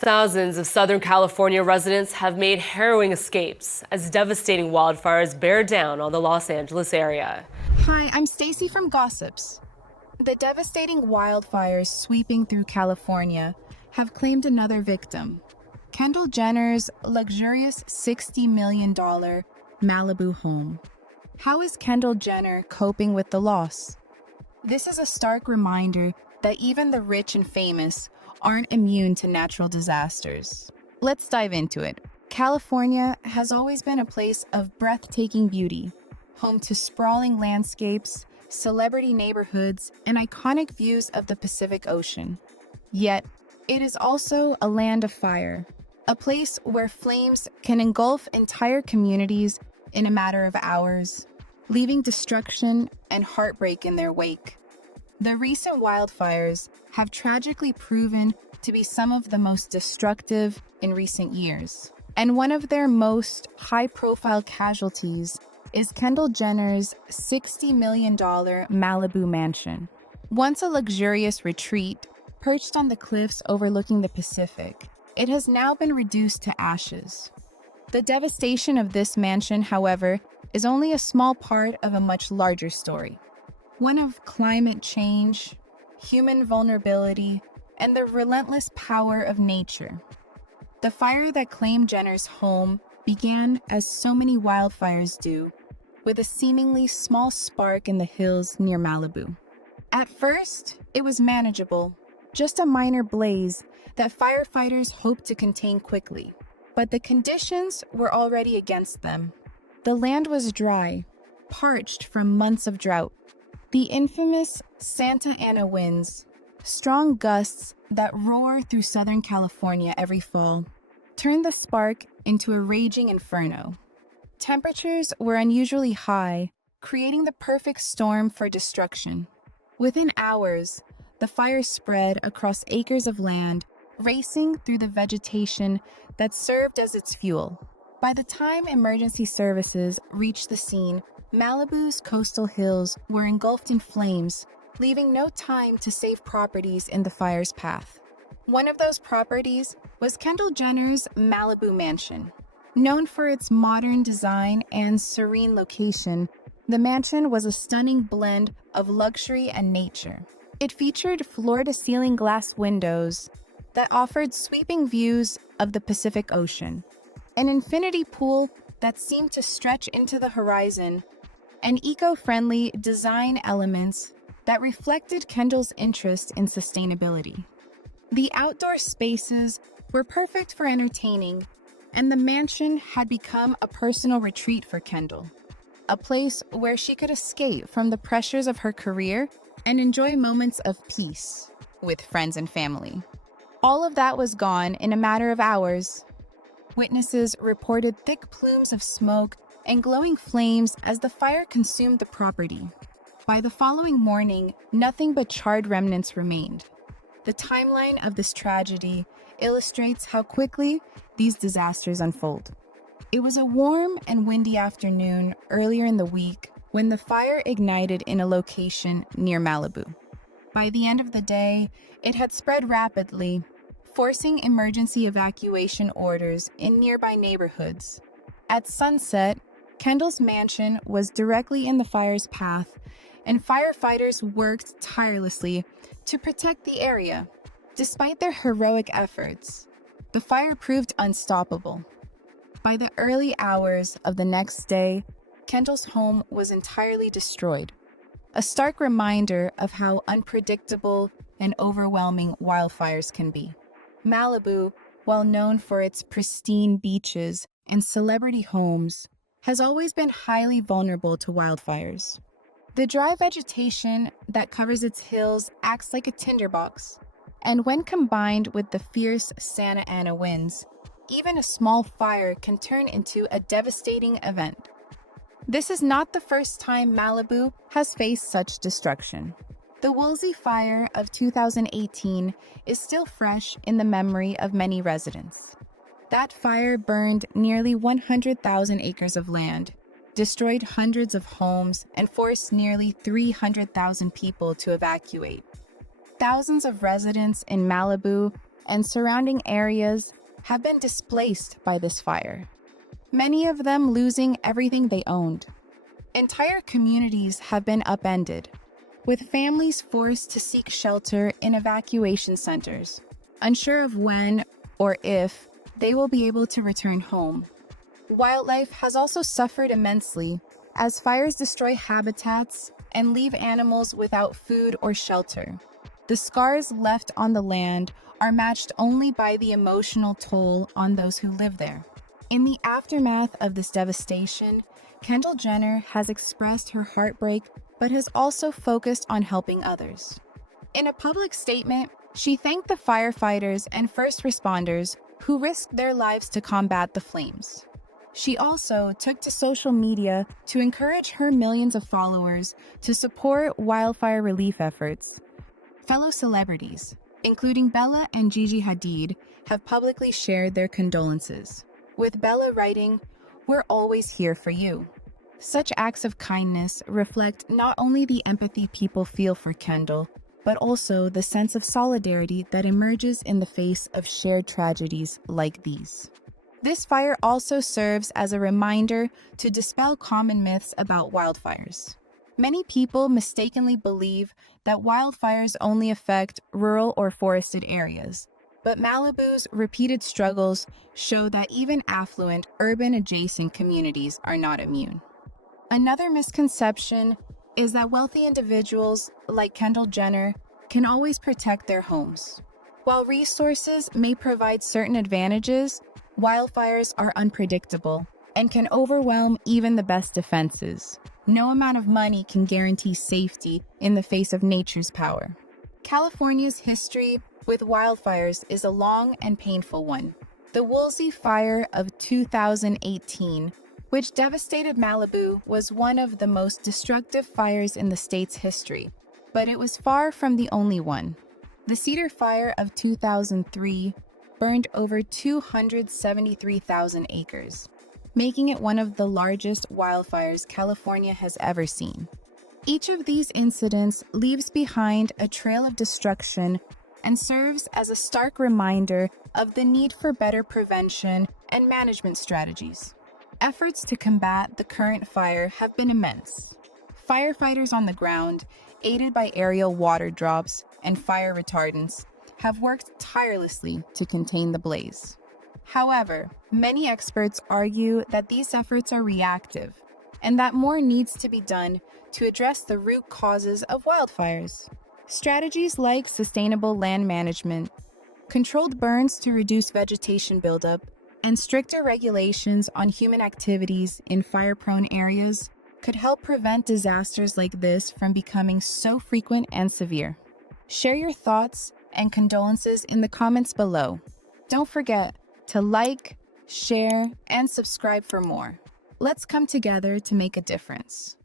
Thousands of Southern California residents have made harrowing escapes as devastating wildfires bear down on the Los Angeles area. Hi, I'm Stacy from Gossips. The devastating wildfires sweeping through California have claimed another victim. Kendall Jenner's luxurious $60 million Malibu home. How is Kendall Jenner coping with the loss? This is a stark reminder that even the rich and famous aren't immune to natural disasters. Let's dive into it. California has always been a place of breathtaking beauty, home to sprawling landscapes, celebrity neighborhoods, and iconic views of the Pacific Ocean. Yet, it is also a land of fire, a place where flames can engulf entire communities in a matter of hours, leaving destruction and heartbreak in their wake. The recent wildfires have tragically proven to be some of the most destructive in recent years. And one of their most high-profile casualties is Kendall Jenner's $60 million Malibu mansion. Once a luxurious retreat perched on the cliffs overlooking the Pacific, it has now been reduced to ashes. The devastation of this mansion, however, is only a small part of a much larger story. One of climate change, human vulnerability, and the relentless power of nature. The fire that claimed Jenner's home began as so many wildfires do, with a seemingly small spark in the hills near Malibu. At first, it was manageable, just a minor blaze that firefighters hoped to contain quickly. But the conditions were already against them. The land was dry, parched from months of drought. The infamous Santa Ana winds, strong gusts that roar through Southern California every fall, turned the spark into a raging inferno. Temperatures were unusually high, creating the perfect storm for destruction. Within hours, the fire spread across acres of land, racing through the vegetation that served as its fuel. By the time emergency services reached the scene, Malibu's coastal hills were engulfed in flames, leaving no time to save properties in the fire's path. One of those properties was Kendall Jenner's Malibu mansion. Known for its modern design and serene location, the mansion was a stunning blend of luxury and nature. It featured floor-to-ceiling glass windows that offered sweeping views of the Pacific Ocean, an infinity pool that seemed to stretch into the horizon, and eco-friendly design elements that reflected Kendall's interest in sustainability. The outdoor spaces were perfect for entertaining, and the mansion had become a personal retreat for Kendall, a place where she could escape from the pressures of her career and enjoy moments of peace with friends and family. All of that was gone in a matter of hours. Witnesses reported thick plumes of smoke and glowing flames as the fire consumed the property. By the following morning, nothing but charred remnants remained. The timeline of this tragedy illustrates how quickly these disasters unfold. It was a warm and windy afternoon earlier in the week when the fire ignited in a location near Malibu. By the end of the day, it had spread rapidly, forcing emergency evacuation orders in nearby neighborhoods. At sunset, Kendall's mansion was directly in the fire's path, and firefighters worked tirelessly to protect the area. Despite their heroic efforts, the fire proved unstoppable. By the early hours of the next day, Kendall's home was entirely destroyed, a stark reminder of how unpredictable and overwhelming wildfires can be. Malibu, while known for its pristine beaches and celebrity homes, has always been highly vulnerable to wildfires. The dry vegetation that covers its hills acts like a tinderbox, and when combined with the fierce Santa Ana winds, even a small fire can turn into a devastating event. This is not the first time Malibu has faced such destruction. The Woolsey Fire of 2018 is still fresh in the memory of many residents. That fire burned nearly 100,000 acres of land, destroyed hundreds of homes, and forced nearly 300,000 people to evacuate. Thousands of residents in Malibu and surrounding areas have been displaced by this fire, many of them losing everything they owned. Entire communities have been upended, with families forced to seek shelter in evacuation centers, unsure of when or if they will be able to return home. Wildlife has also suffered immensely as fires destroy habitats and leave animals without food or shelter. The scars left on the land are matched only by the emotional toll on those who live there. In the aftermath of this devastation, Kendall Jenner has expressed her heartbreak but has also focused on helping others. In a public statement, she thanked the firefighters and first responders who risked their lives to combat the flames. She also took to social media to encourage her millions of followers to support wildfire relief efforts. Fellow celebrities, including Bella and Gigi Hadid, have publicly shared their condolences, with Bella writing, "We're always here for you." Such acts of kindness reflect not only the empathy people feel for Kendall, but also the sense of solidarity that emerges in the face of shared tragedies like these. This fire also serves as a reminder to dispel common myths about wildfires. Many people mistakenly believe that wildfires only affect rural or forested areas, but Malibu's repeated struggles show that even affluent, urban-adjacent communities are not immune. Another misconception is that wealthy individuals like Kendall Jenner can always protect their homes. While resources may provide certain advantages, wildfires are unpredictable and can overwhelm even the best defenses. No amount of money can guarantee safety in the face of nature's power. California's history with wildfires is a long and painful one. The Woolsey Fire of 2018, which devastated Malibu, was one of the most destructive fires in the state's history, but it was far from the only one. The Cedar Fire of 2003 burned over 273,000 acres, making it one of the largest wildfires California has ever seen. Each of these incidents leaves behind a trail of destruction and serves as a stark reminder of the need for better prevention and management strategies. Efforts to combat the current fire have been immense. Firefighters on the ground, aided by aerial water drops and fire retardants, have worked tirelessly to contain the blaze. However, many experts argue that these efforts are reactive and that more needs to be done to address the root causes of wildfires. Strategies like sustainable land management, controlled burns to reduce vegetation buildup, and stricter regulations on human activities in fire-prone areas could help prevent disasters like this from becoming so frequent and severe. Share your thoughts and condolences in the comments below. Don't forget to like, share, and subscribe for more. Let's come together to make a difference.